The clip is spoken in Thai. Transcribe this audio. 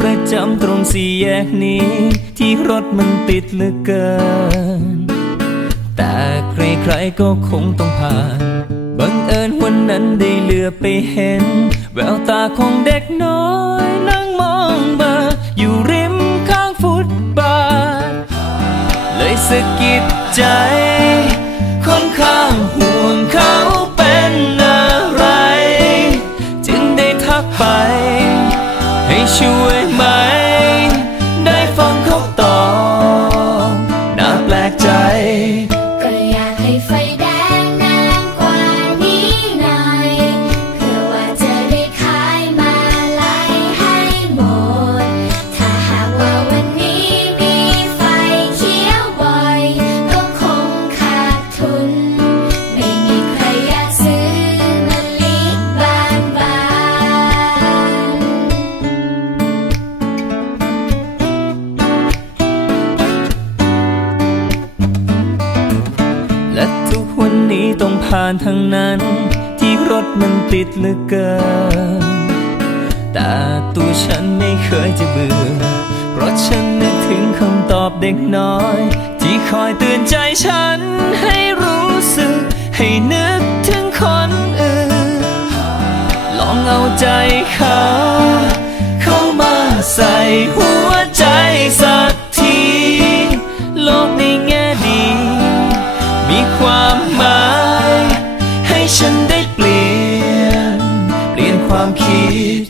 ประจำตรงสี่แยกนี้ ที่รถมันติดเหลือเกิน แต่ใครๆก็คงต้องผ่านบังเอิญวันนั้นได้เลือไปเห็น แววตาของเด็กน้อยนั่งมองเบออยู่ริมข้างฟุตบาท เลยสะกิดใจ ให้ช่ นี้ต้องผ่านทางนั้น ที่รถมันติดเหลือเกิน แต่ตัวฉันไม่เคยจะเบื่อ เพราะฉันนึกถึงคำตอบเด็กน้อย ที่คอยเตือนใจฉันให้รู้สึก ให้นึกถึงคนอื่น ลองเอาใจเขา เข้ามาใส่หั มีความหมาย ให้ฉันได้เปลี่ยน เปลี่ยนความคิด